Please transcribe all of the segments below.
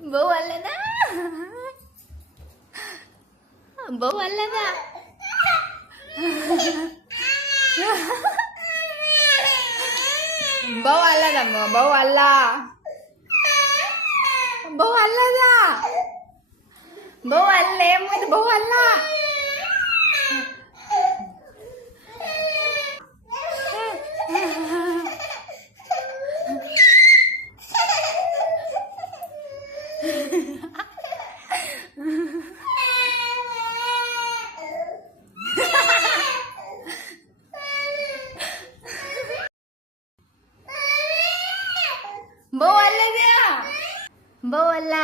ಬೌ ಅಲ್ಲದ ಬೌ ಅಲ್ಲದ ಬೌ ಅಲ್ಲದಮ್ಮ ಬೌ ಅಲ್ಲ ಬೌ ಅಲ್ಲದ ಬೌ ಅಲ್ಲೇ ಮುದ್ದು ಬೌ ಅಲ್ಲ ಬೌ ಅಲ್ಲದ್ಯಾ ಬೌ ಅಲ್ಲ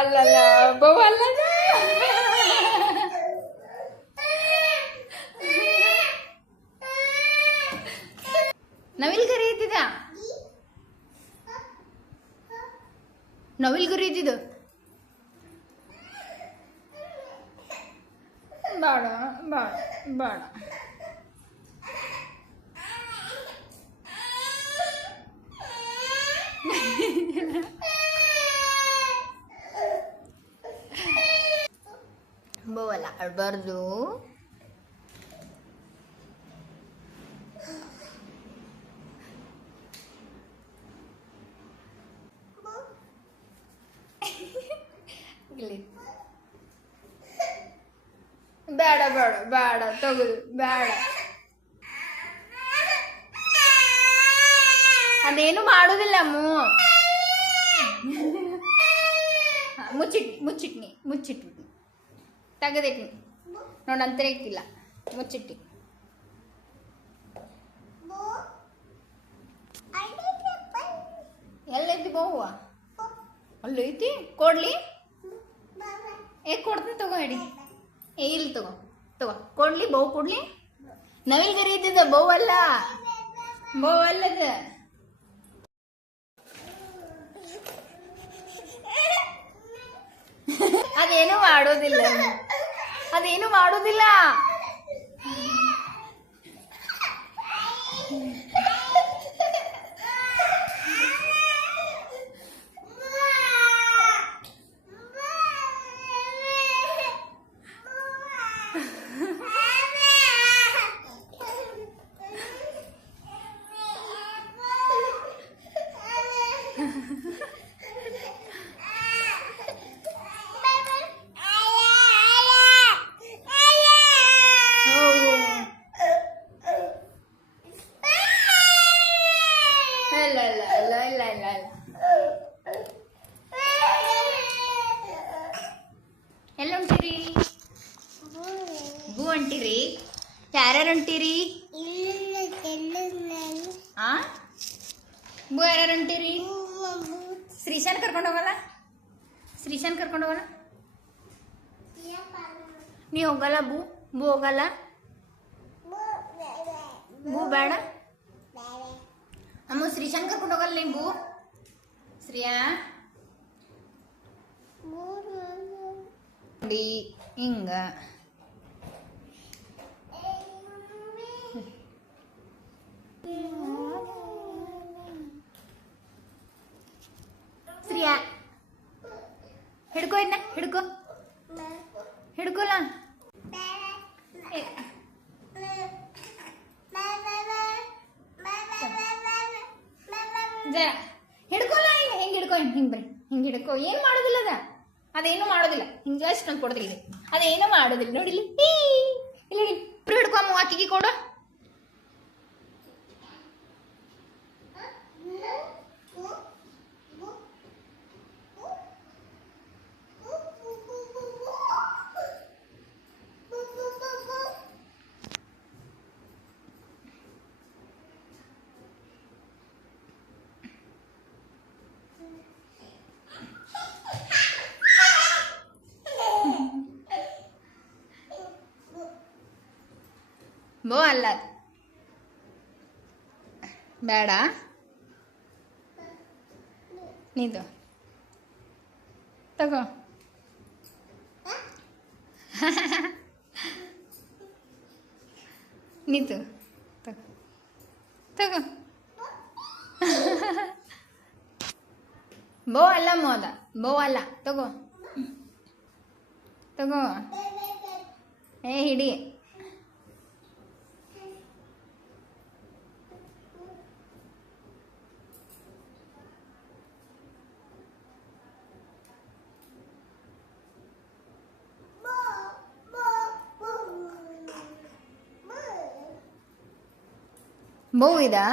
ಅಲ್ಲಲ್ಲ ಬೌ ಅಲ್ಲದ ನವಿಲ್ ಕರೀತಿದ ನವಿಲ್ ಕರೀತಿದ್ದು ಬೇಡ ಬೇಡ ಬೇಡ ಬೋವಲ್ಲ ಆಡಬಾರ್ದು ಬೇಡ ಬೇಡ ಬೇಡ ತಗೋದು ಬೇಡ ಅದೇನು ಮಾಡೋದಿಲ್ಲ ಅಮ್ಮು ಮುಚ್ಚಿಟ್ಬಿಟ್ಟು ತೆಗೆದಿಟ್ನಿ ನೋಡಿ ಅಂತರ ಇಕ್ಕಿಲ್ಲ ಮುಚ್ಚಿಟ್ಟಿ ಎಲ್ಲೈತಿ ಬೋವ ಅಲ್ಲೈತಿ ಕೊಡ್ಲಿ ಕೊಡ್ತೀನಿ ತಗೋ ಹೇಳಿ ಇಲ್ಲಿ ತಗೋ ತಗೋ ಕೊಡ್ಲಿ ಬೌ ಕೊಡ್ಲಿ ನವಿಲ್ ಗರಿ ಇದ್ದಿದ್ದ ಬೌ ಅಲ್ಲ ಬೌ ಅಲ್ಲದ ಅದೇನು ಮಾಡೋದಿಲ್ಲ ಅದೇನು ಮಾಡೋದಿಲ್ಲ ಎಲ್ಲ ಹೊಂಟಿರಿ ಬೂ ಹೊಂಟಿರಿ ಯಾರ್ಯಾರು ಹೊಂಟಿರಿ ಬೂ ಯಾರ್ಯಾರು ಹೊಂಟಿರಿ ಶ್ರೀಶಾನ್ ಕರ್ಕೊಂಡು ಹೋಗಲ್ಲ ಶ್ರೀಶಾನ್ ಕರ್ಕೊಂಡು ಹೋಗಲ್ಲ ನೀ ಹೋಗಲ್ಲ ಬೂ ಬೂ ಹೋಗಲ್ಲ ಬೂ ಬೇಡ ಅಮ್ಮ ಶ್ರೀಶಾನ್ ಕರ್ಕೊಂಡು ಹೋಗಲ್ಲ ನೀ ಬೂ ಶ್ರೀಯಾ ಹಿಂಗ ಶ್ರೀಯಾ ಹಿಡ್ಕೋ ಇದನ್ನ ಹಿಡ್ಕೋ ಹಿಡ್ಕೋಲ್ಲ ಜರ ಹಿಡ್ಕೋಲ್ಲ ಈಗ ಹೆಂಗೆ ಹಿಡ್ಕೋ ಹಿಂಗೆ ಬರ್ರಿ ಹಿಂಗೆ ಹಿಡ್ಕೋ ಏನು ಮಾಡೋದಿಲ್ಲ ಅದೇನು ಮಾಡೋದಿಲ್ಲ ಹಿಂಗೆ ಜಸ್ಟ್ ನಂಗೆ ಕೊಡ್ತೀವಿ ಅದೇನು ಮಾಡೋದಿಲ್ಲ ನೋಡಿಲಿ ಇಲ್ಲಿ ನೋಡಿ ಹಿಡ್ಕೊ ಅಮ್ಮ ಆಕಿಗೆ ಕೊಡು ಬೋ ಅಲ್ಲ ಅದು. ಬೇಡ ನೀದು ತಗೋ. ನೀತು ತಗೋ ತಗೋ. ಬೋ ಅಲ್ಲ ಮೋದ, ಬೋ ಅಲ್ಲ. ತಗೋ ತಗೋ. ಏ ಹಿಡಿ. ಬೋ ಇದಾ?